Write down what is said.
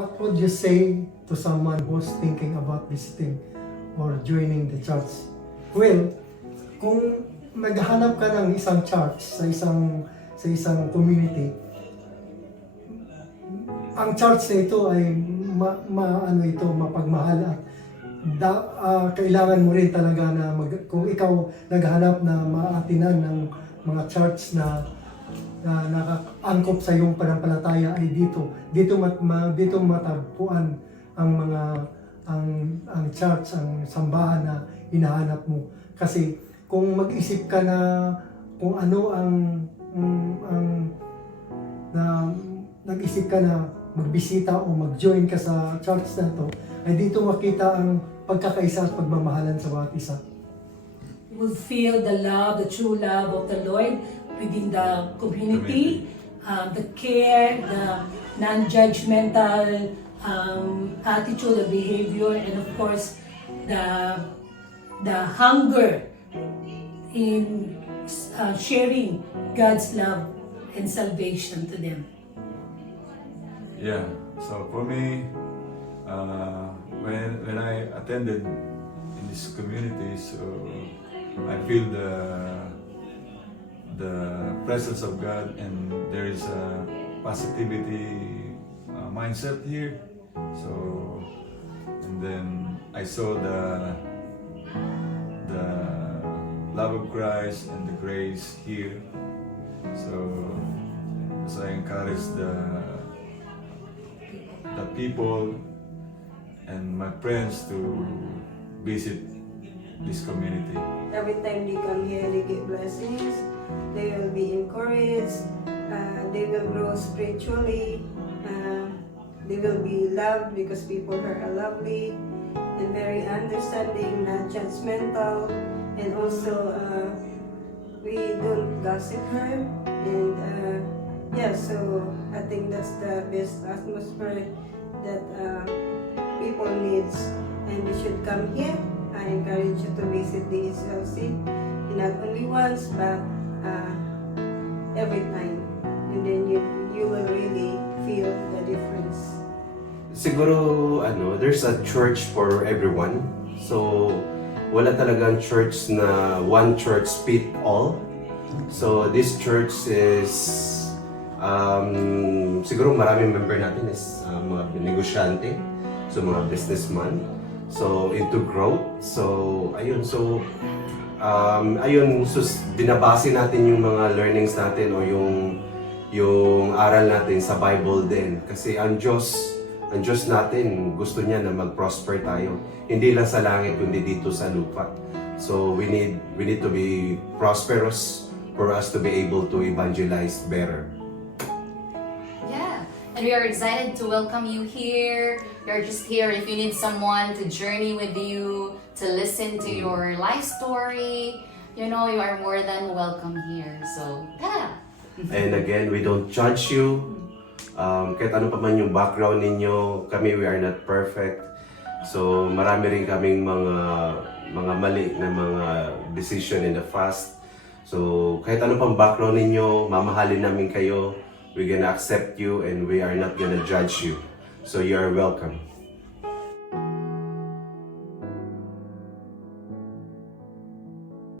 What would you say to someone who's thinking about visiting or joining the church? Well, kung naghahanap ka ng isang church sa isang community, ang church na ito ay mapagmahal at kailangan mo rin talaga na kung ikaw naghahanap na maatinan ng mga church na nakaangkop sa iyong pananampalataya ay dito matagpuan ang church, ang sambahan na hinahanap mo. Kasi kung mag-isip ka na kung ano nag-isip ka na magbisita o mag-join ka sa church na to, ay dito makita ang pagkakaisa at pagmamahalan sa bawat isa. You will feel the love, the true love of the Lord within the community, the care, the non-judgmental attitude, the behavior, and of course, the hunger in sharing God's love and salvation to them. Yeah, so for me, when I attended in this community, so I feel the presence of God, and there is a positivity mindset here. So, and then I saw the love of Christ and the grace here. So, as I encourage the people and my friends to visit this community. Every time they come here, they get blessings, they will be encouraged, they will grow spiritually, they will be loved because people here are lovely and very understanding, not judgmental, and also we don't gossip her, and so I think that's the best atmosphere that people needs, and you should come here. I encourage you to visit the SLC, not only once but every time, and then you will really feel the difference. Siguro there's a church for everyone. So wala talagang church na one church fit all. So this church is siguro maraming member natin is mga negosyante, so mga businessman, so into growth. So ayun, so binabase natin yung mga learnings natin o yung aral natin sa Bible din, kasi ang Diyos natin gusto niya na mag-prosper tayo, hindi lang sa langit kundi dito sa lupa. So we need to be prosperous for us to be able to evangelize better. And we are excited to welcome you here. You're just here if you need someone to journey with you, to listen to your life story. You know, you are more than welcome here. So, yeah. And again, we don't judge you. Kahit ano pa man yung background ninyo, we are not perfect. So, marami rin kaming mga mali na mga decision in the past. So, kahit ano pang background ninyo, mamahalin namin kayo. We're gonna accept you and we are not gonna judge you. So you are welcome.